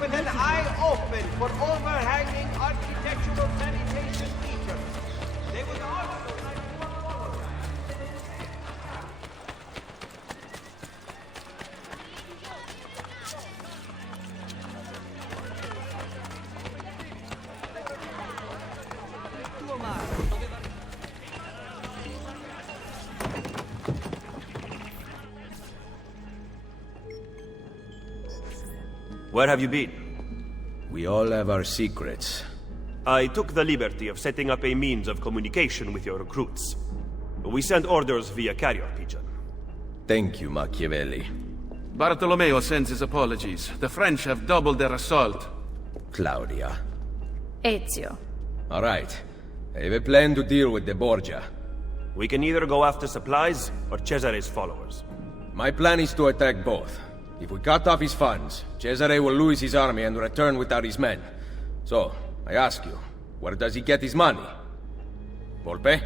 With an eye open for overhanging architectural sanitation features. They would also like to apologize. Where have you been? We all have our secrets. I took the liberty of setting up a means of communication with your recruits. We sent orders via carrier pigeon. Thank you, Machiavelli. Bartolomeo sends his apologies. The French have doubled their assault. Claudia. Ezio. All right. I have a plan to deal with the Borgia. We can either go after supplies or Cesare's followers. My plan is to attack both. If we cut off his funds, Cesare will lose his army and return without his men. So, I ask you, where does he get his money? Volpe?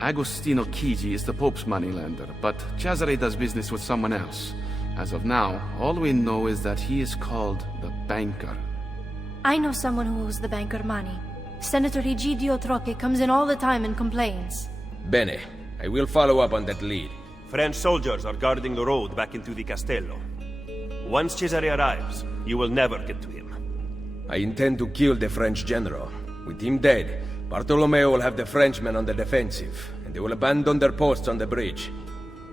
Agostino Chigi is the Pope's moneylender, but Cesare does business with someone else. As of now, all we know is that he is called the Banker. I know someone who owes the banker money. Senator Egidio Troche comes in all the time and complains. Bene. I will follow up on that lead. French soldiers are guarding the road back into the Castello. Once Cesare arrives, you will never get to him. I intend to kill the French general. With him dead, Bartolomeo will have the Frenchmen on the defensive, and they will abandon their posts on the bridge.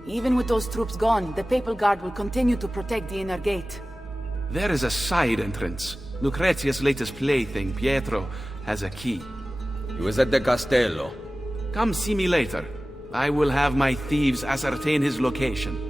Even with those troops gone, the Papal Guard will continue to protect the inner gate. There is a side entrance. Lucrezia's latest plaything, Pietro, has a key. He was at the Castello. Come see me later. I will have my thieves ascertain his location.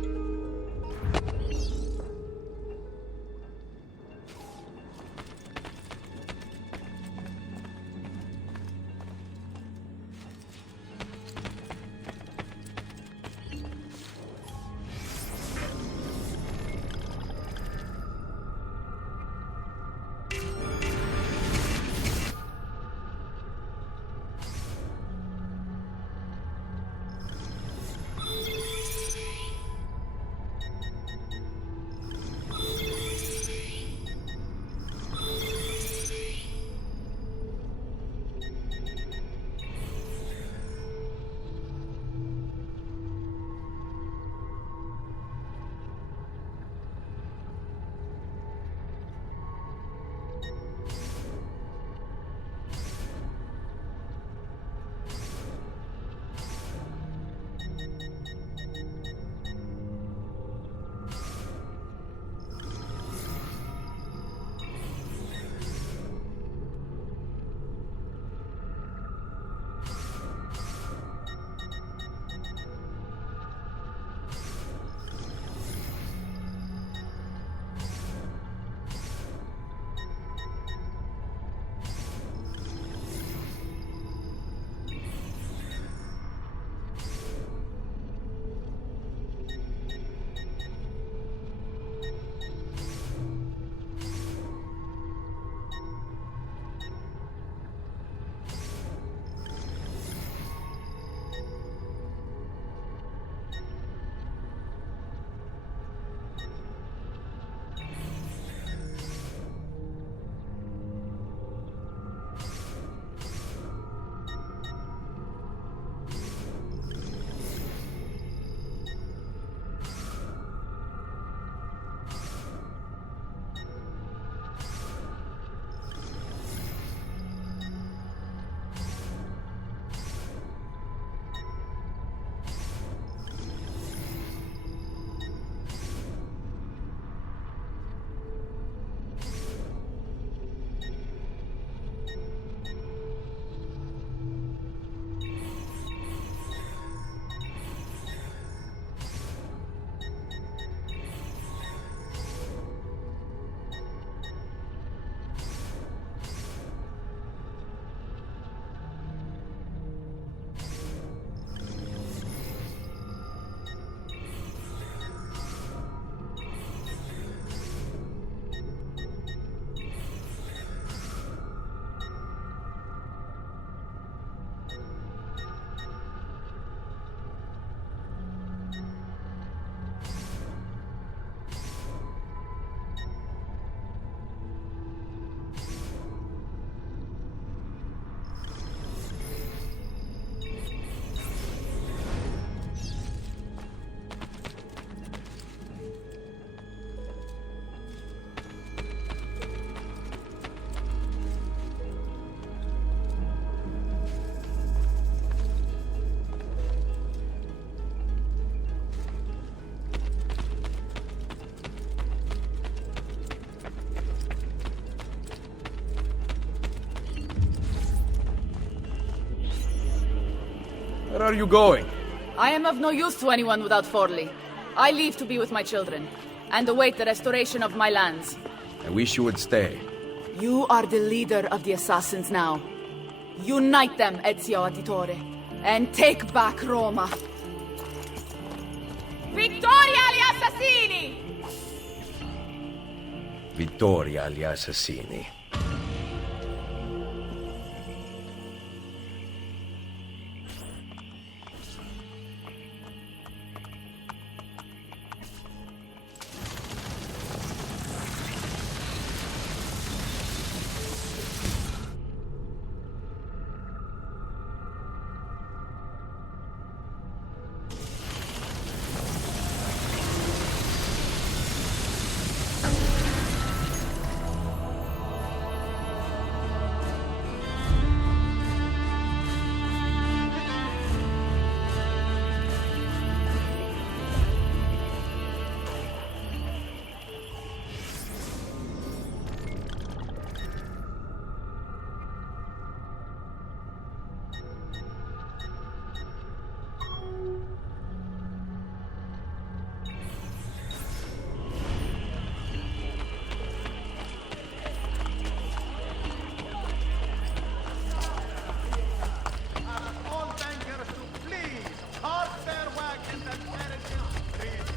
Where are you going? I am of no use to anyone without Forli. I leave to be with my children, and await the restoration of my lands. I wish you would stay. You are the leader of the assassins now. Unite them, Ezio Auditore, and take back Roma. Vittoria agli assassini! Vittoria agli assassini. All bankers to please park their wagons and carriages, please.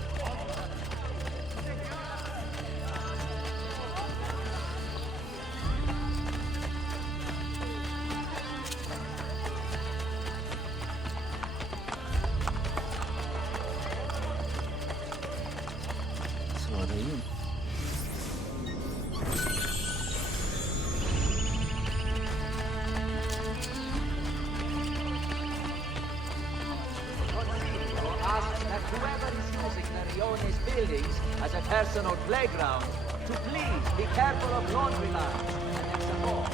Ask that whoever is using Narione's buildings as a personal playground to please be careful of laundry lines and there's some more.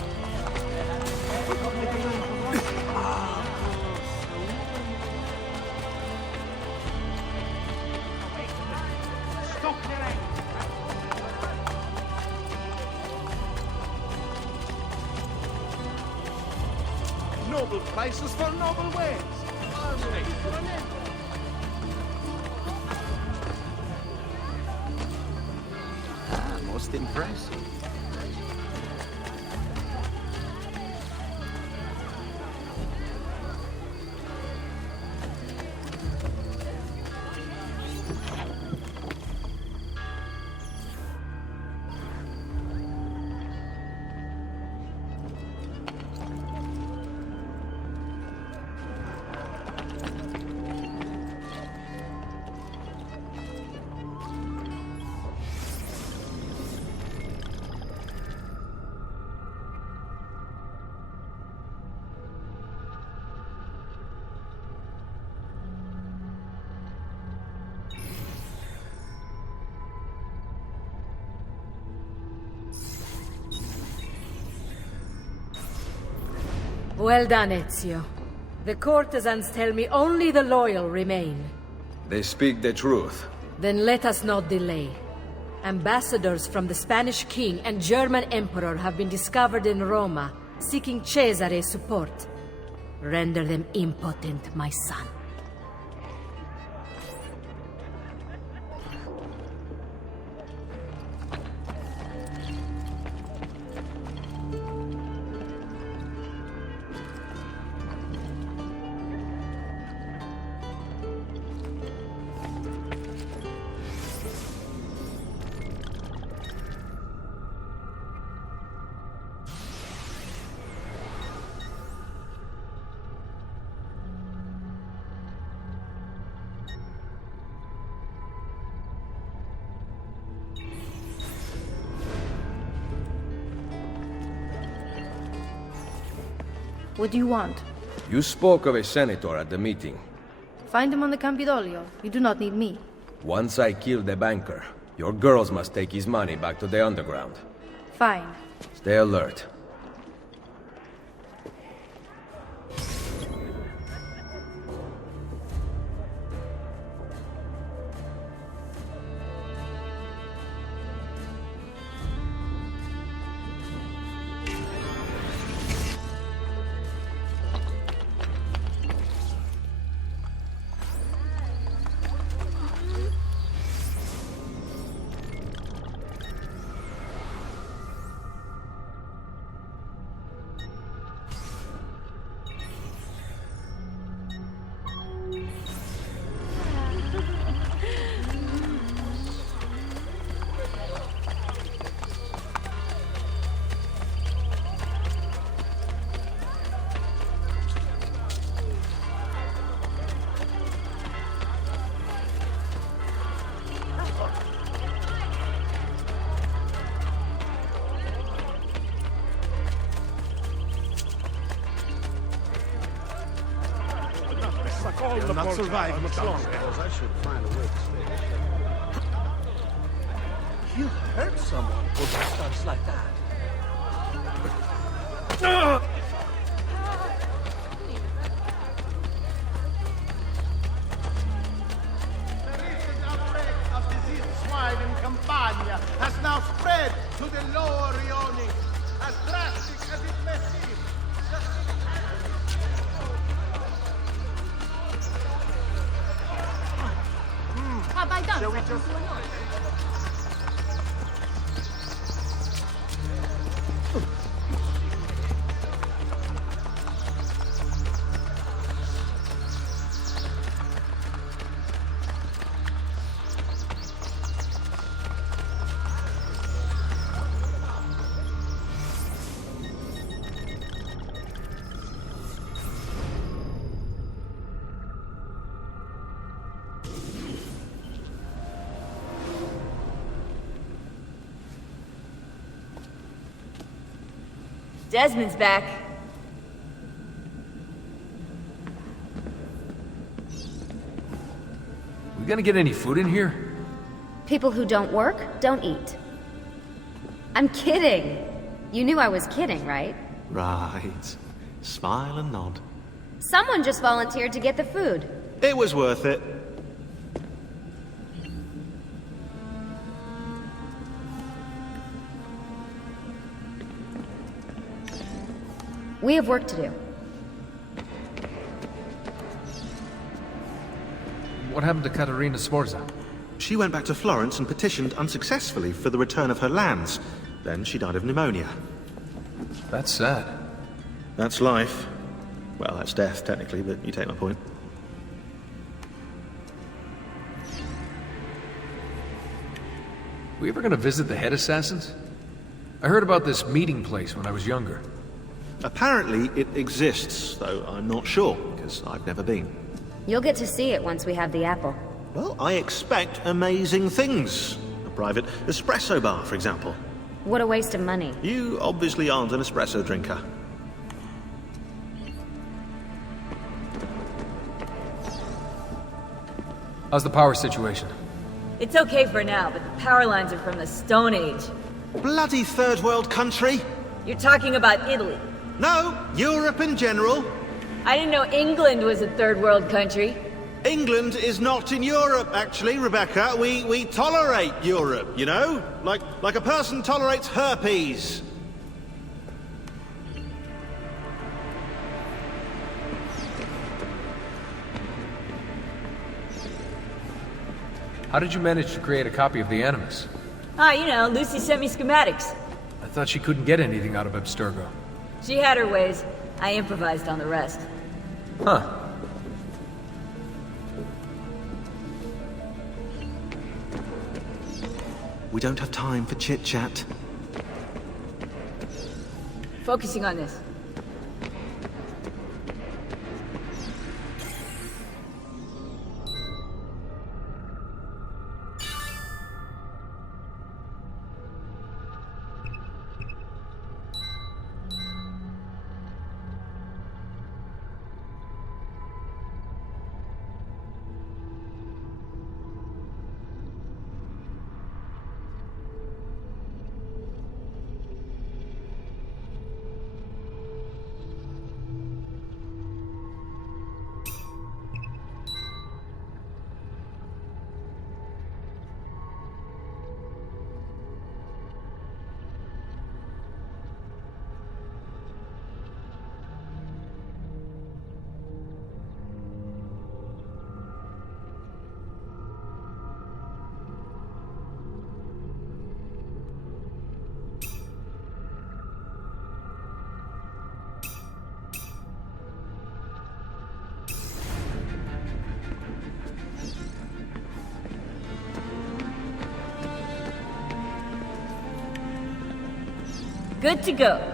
Noble prices for noble ways. Most impressive. Well done, Ezio. The courtesans tell me only the loyal remain. They speak the truth. Then let us not delay. Ambassadors from the Spanish king and German emperor have been discovered in Roma, seeking Cesare's support. Render them impotent, my son. What do you want? You spoke of a senator at the meeting. Find him on the Campidoglio. You do not need me. Once I kill the banker, your girls must take his money back to the underground. Fine. Stay alert. They'll not survive much longer. I should find a way to stay. You hurt someone with stunts like that. In Campania has now spread to the lower Rioni, as drastic as it may seem. Shall we just... Desmond's back. We gonna get any food in here? People who don't work, don't eat. I'm kidding. You knew I was kidding, right? Right. Smile and nod. Someone just volunteered to get the food. It was worth it. We have work to do. What happened to Katerina Sforza? She went back to Florence and petitioned unsuccessfully for the return of her lands. Then she died of pneumonia. That's sad. That's life. Well, that's death, technically, but you take my point. We ever gonna visit the head assassins? I heard about this meeting place when I was younger. Apparently it exists, though I'm not sure, because I've never been. You'll get to see it once we have the apple. Well, I expect amazing things. A private espresso bar, for example. What a waste of money. You obviously aren't an espresso drinker. How's the power situation? It's okay for now, but the power lines are from the Stone Age. Bloody third world country! You're talking about Italy. No, Europe in general. I didn't know England was a third world country. England is not in Europe, actually, Rebecca. We tolerate Europe, you know? Like a person tolerates herpes. How did you manage to create a copy of the Animus? You know, Lucy sent me schematics. I thought she couldn't get anything out of Abstergo. She had her ways. I improvised on the rest. Huh. We don't have time for chit-chat. Focusing on this. Good to go.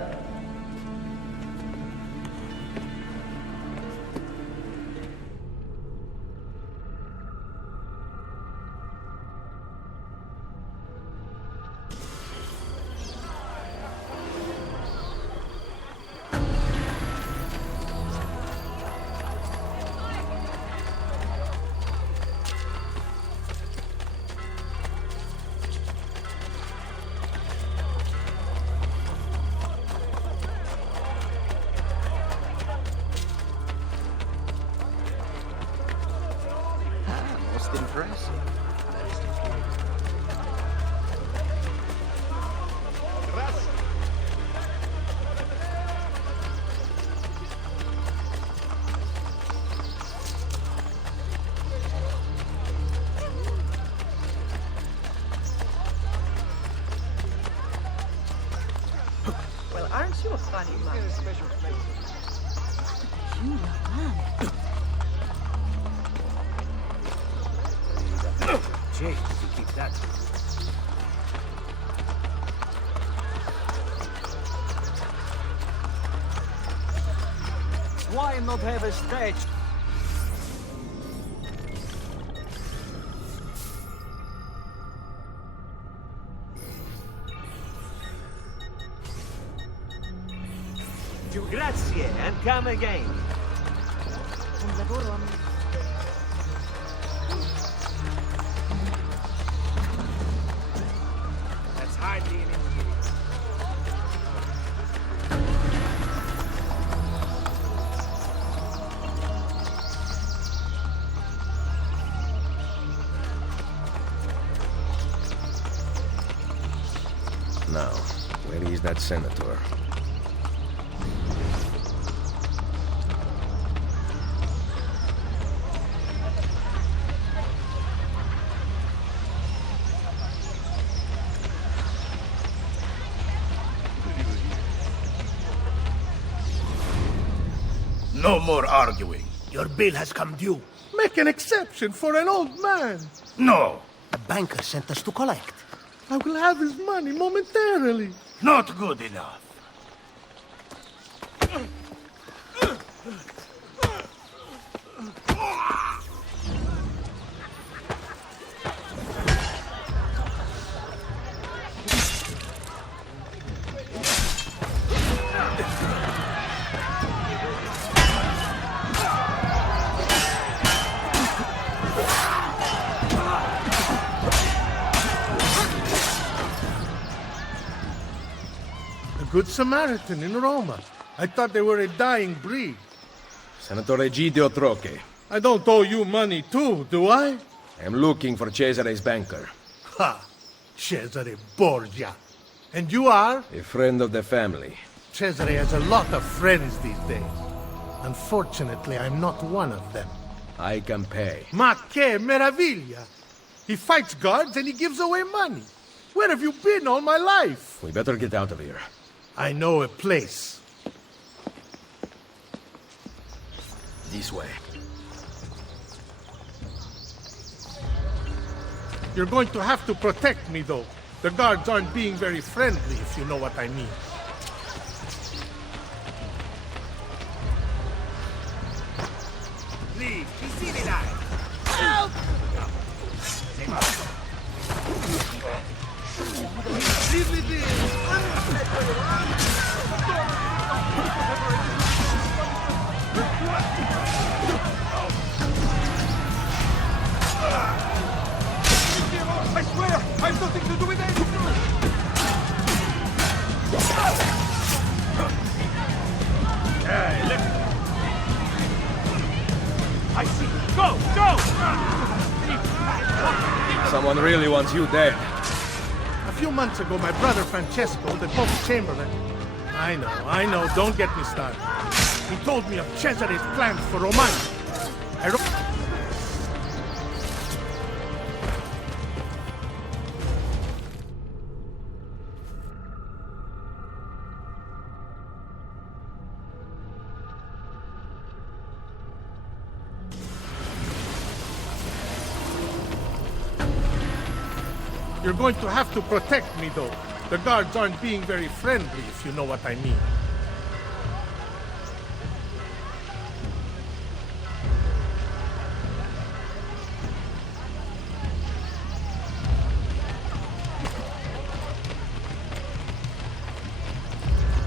You're a funny man. You young man. Jake, if you keep that. Why not have a stage? To grazie and come again. That's hardly an injury. Now, where is that senator? No more arguing. Your bill has come due. Make an exception for an old man. No, The banker sent us to collect. I will have his money momentarily. not good enough. Good Samaritan in Roma. I thought they were a dying breed. Senator Egidio Troche. I don't owe you money too, do I? I'm looking for Cesare's banker. Ha! Cesare Borgia. And you are? A friend of the family. Cesare has a lot of friends these days. Unfortunately, I'm not one of them. I can pay. Ma che meraviglia! He fights guards and he gives away money. Where have you been all my life? We better get out of here. I know a place. This way. You're going to have to protect me, though. The guards aren't being very friendly, if you know what I mean. Leave. Help! Leave me be. I swear, I've nothing to do with it! Hey, look! I see. Go! Go! Someone really wants you dead. A few months ago, my brother Francesco, the Pope's chamberlain... I know, don't get me started. He told me of Cesare's plans for Romagna. You're going to have to protect me, though. The guards aren't being very friendly, if you know what I mean.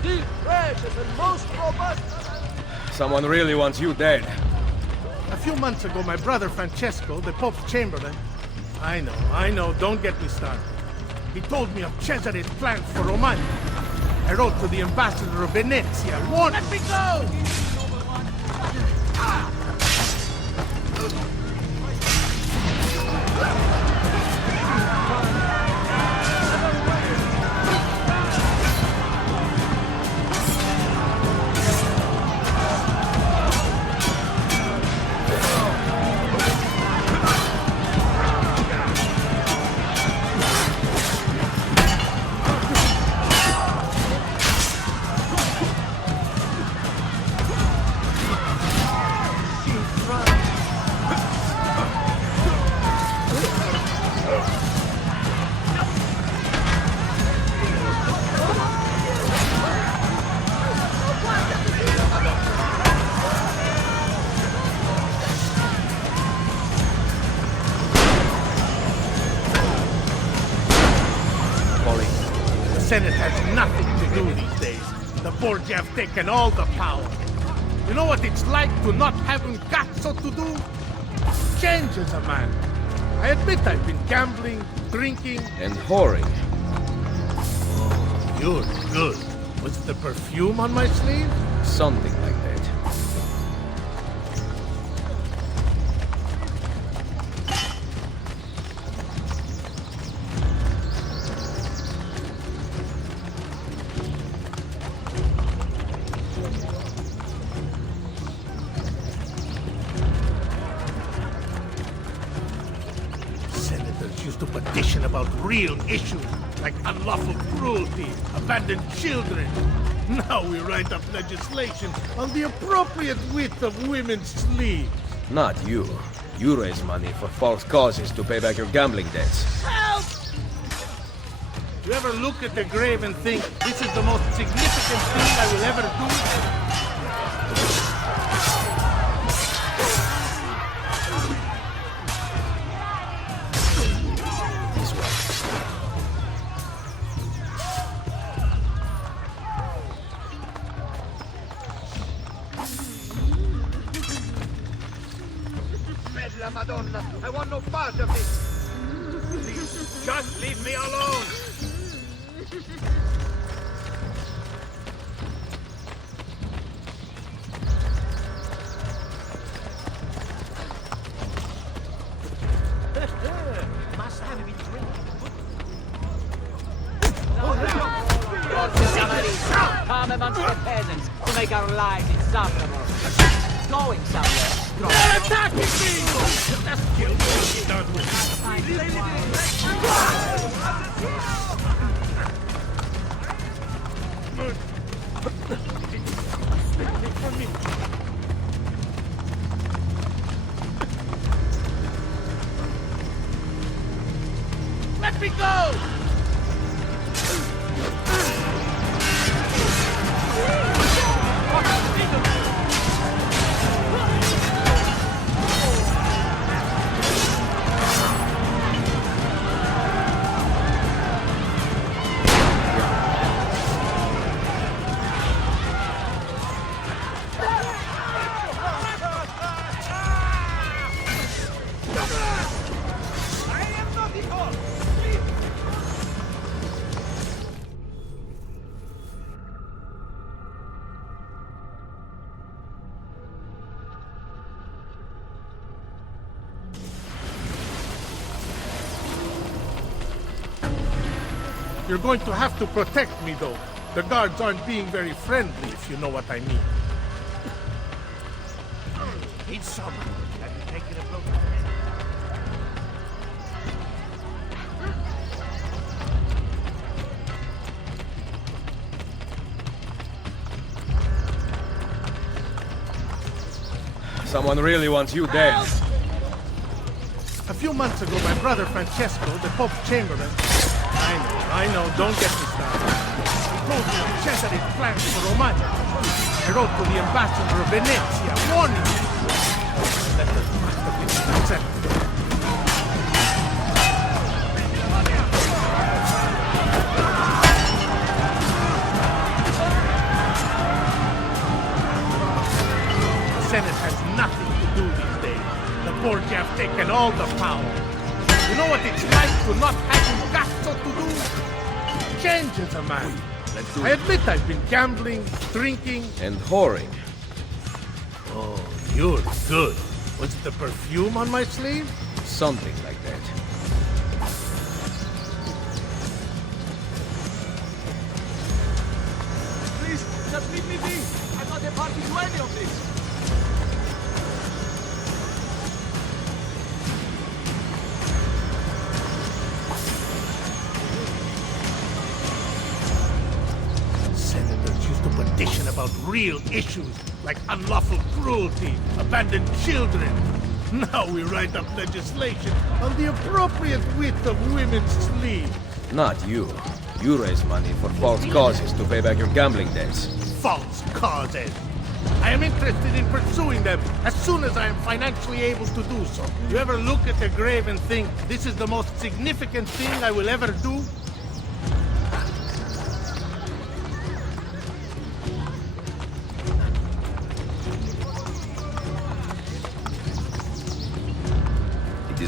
Deep, precious, and most robust... Someone really wants you dead. A few months ago, my brother Francesco, the Pope's chamberlain... I know, don't get me started. He told me of Cesare's plans for Romagna. I wrote to the ambassador of Venezia, warning... Let me go! Senate has nothing to do these days. The Borgia have taken all the power. You know what it's like to not having got so to do? Changes a man. I admit I've been gambling, drinking... And whoring. Oh, you're good. Was the perfume on my sleeve? Something like that. Senators used to petition about real issues like unlawful cruelty, abandoned children. Now we write up legislation on the appropriate width of women's sleeves. Not you. You raise money for false causes to pay back your gambling debts. Help! You ever look at the grave and think, this is the most significant thing I will ever do? Bella Madonna, I want no part of this. Please, just leave me alone. Must have been drinking. Come amongst the peasants to make our lives insufferable. Going somewhere. They're attacking me! Let's kill me. Done with Let me go! You're going to have to protect me, though. The guards aren't being very friendly, if you know what I mean. Need some. Have you taken a look? Someone really wants you dead. A few months ago, my brother Francesco, the Pope's Chamberlain... I know, don't get me started. He told me of Cesare's plans for Romagna. I wrote to the ambassador of Venezia, warning him. The letter must have been intercepted. The Senate has nothing to do these days. The Borgia have taken all the power. You know what it's like to not having got so to do? Changes a man. I admit I've been gambling, drinking... And whoring. Oh, you're good. Was the perfume on my sleeve? Something like that. Please, just leave me be. I'm not a party to any of this. Petition about real issues like unlawful cruelty, abandoned children. Now we write up legislation on the appropriate width of women's sleeves. Not you. You raise money for false causes to pay back your gambling debts. False causes. I am interested in pursuing them as soon as I am financially able to do so. You ever look at the grave and think, this is the most significant thing I will ever do?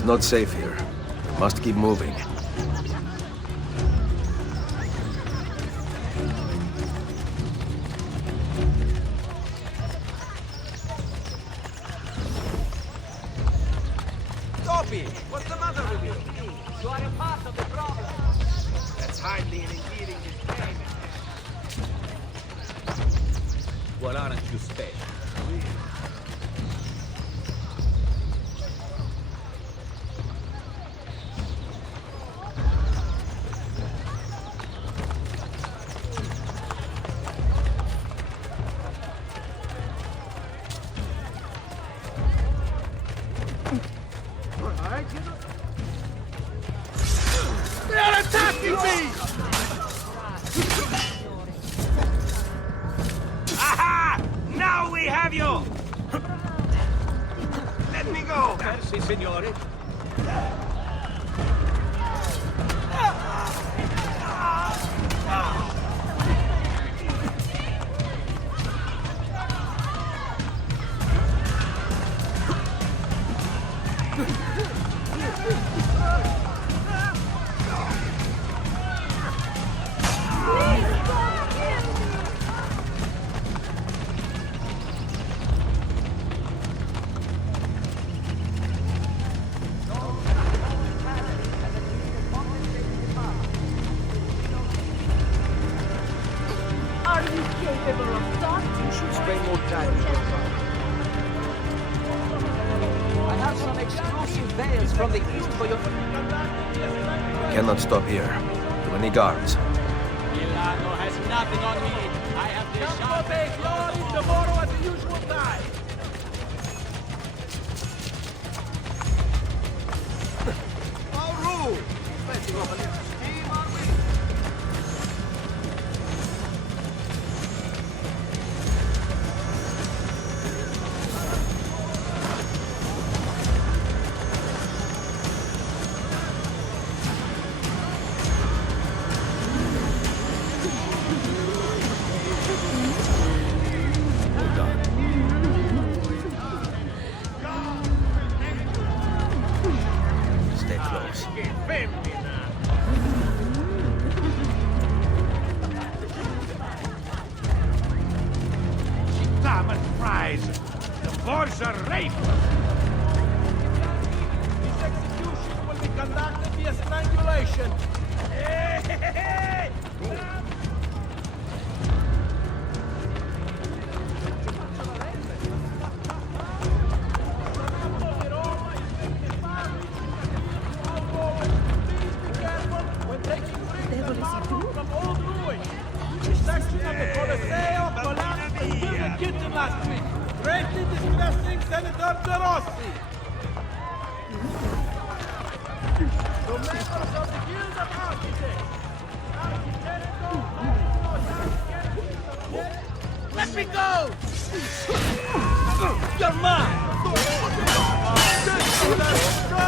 not safe here. We must keep moving. Toby, what's the matter with you? You are a part of the problem. That's hardly an endearing disclaimer. Well, aren't you special? They are attacking me! Aha! Now we have you! Let me go! Merci, signore. Are you capable of thought? You should spend more time with your father. I have some exclusive veils from the east for your... We cannot stop here. Too many guards. Milano has nothing on me. I have the sharp... tomorrow at the usual time. All rule. Letting off a little steam, are we? Stay close. Diamond prize! The boys are raped! This execution will be conducted via strangulation. Hey, hey, hey, hey! When taking from old ruins. The section of the Colosseo collapsed and killed a kitten last week, greatly distressing Senator De Rossi. The members of the Guild of Architects. Let me go! You're mine! Go!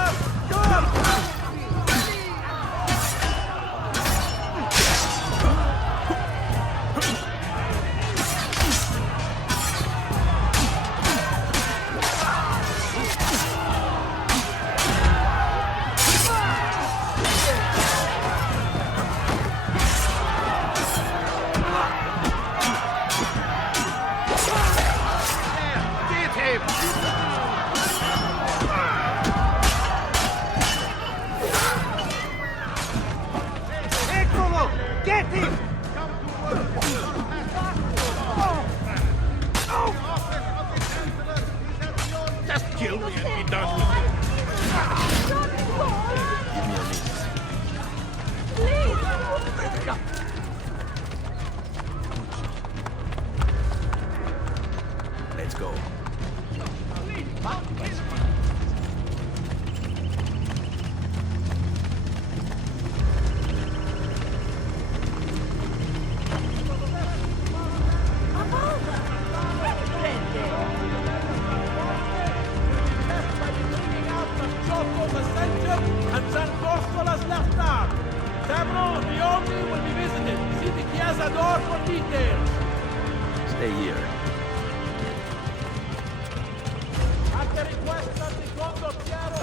Get him! Just kill me and be done with it. Let's go. And San Corsolas left arm. Sabro, the army will be visited. See the Chiesa door for details. Stay here. At the request of the Conde of Piero,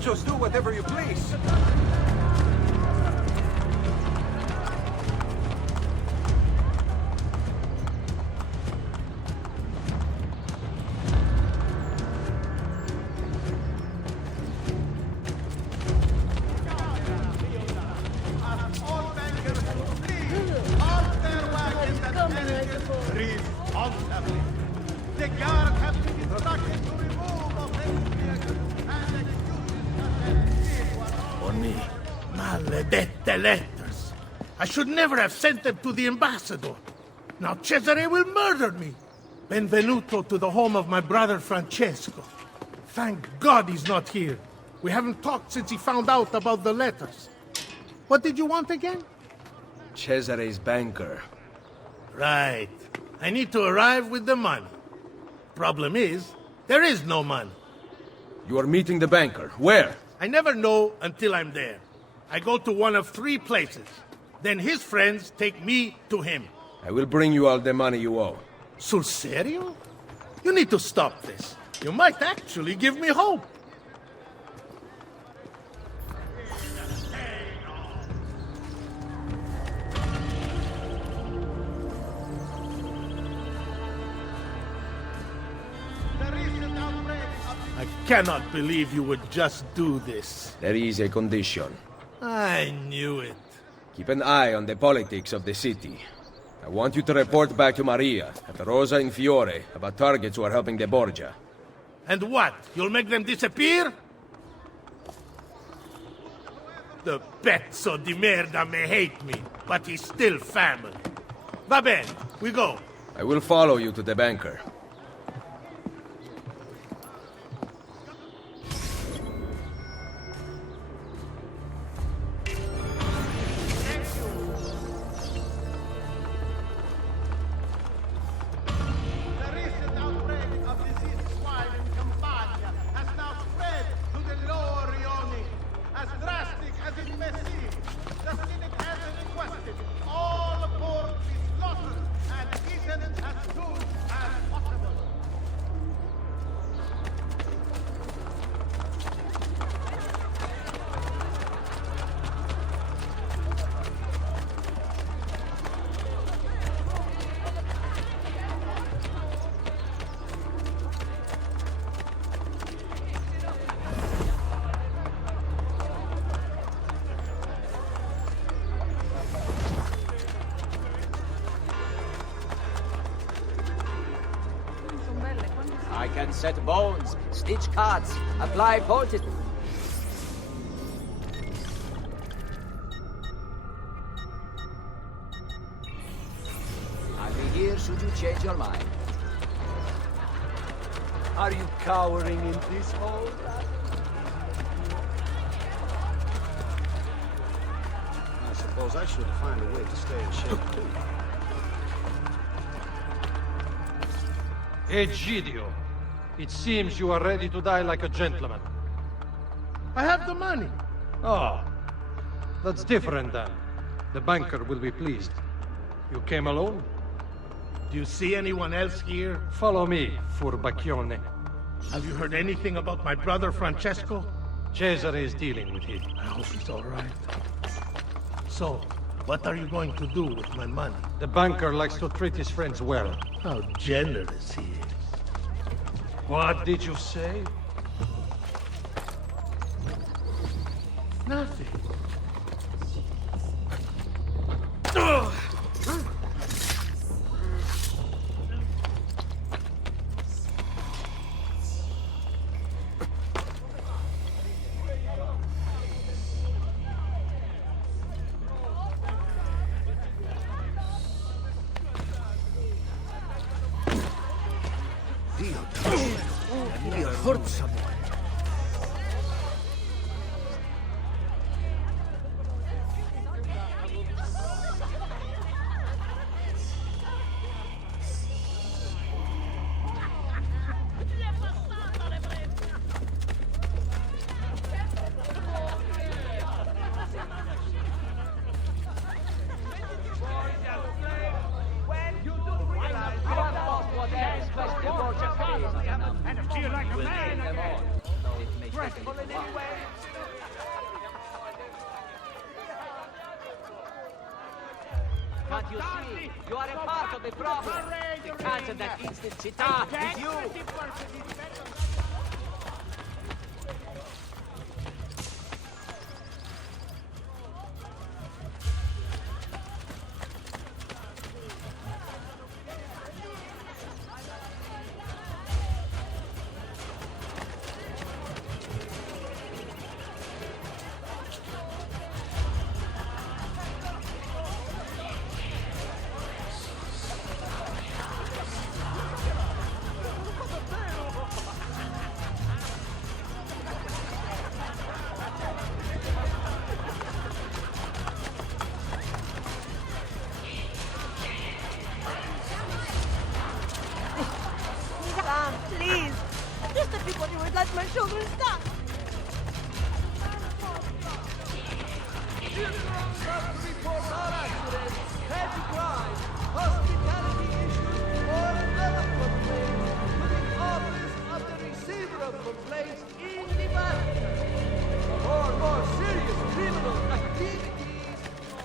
just do whatever you please. The guard has been instructed to remove offensive and execute. Oni, maledette letters. I should never have sent them to the ambassador. Now Cesare will murder me. Benvenuto to the home of my brother Francesco. Thank God he's not here. We haven't talked since he found out about the letters. What did you want again? Cesare's banker. Right. I need to arrive with the money. Problem is, there is no money. You are meeting the banker. Where? I never know until I'm there. I go to one of 3 places. Then his friends take me to him. I will bring you all the money you owe. Sul serio? You need to stop this. You might actually give me hope. I cannot believe you would just do this. There is a condition. I knew it. Keep an eye on the politics of the city. I want you to report back to Maria at Rosa and Fiore about targets who are helping the Borgia. And what? You'll make them disappear? The pezzo di merda may hate me, but he's still family. Va bene, we go. I will follow you to the banker. I can set bones, stitch cuts, apply poultice. I'll be here should you change your mind. Are you cowering in this hole? I suppose I should find a way to stay in shape too. Egidio, it seems you are ready to die like a gentleman. I have the money. Oh, that's different then. The banker will be pleased. You came alone? Do you see anyone else here? Follow me, furbacchione. Have you heard anything about my brother Francesco? Cesare is dealing with him. I hope he's all right. So, what are you going to do with my money? The banker likes to treat his friends well. How generous he is. What did you say? Nothing. Hurt someone. And if you like a man, You see, you are a part of the problem. The cancer that eats the Città is you. Please! Just everybody would let my children stop! Children must report all accidents, petty crimes, hospitality issues, or other complaints to the office of the receiver of complaints in the Vatican. For more serious criminal activities,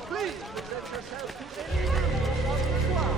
please present yourself to any member of the squad.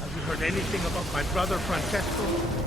Have you heard anything about my brother Francesco?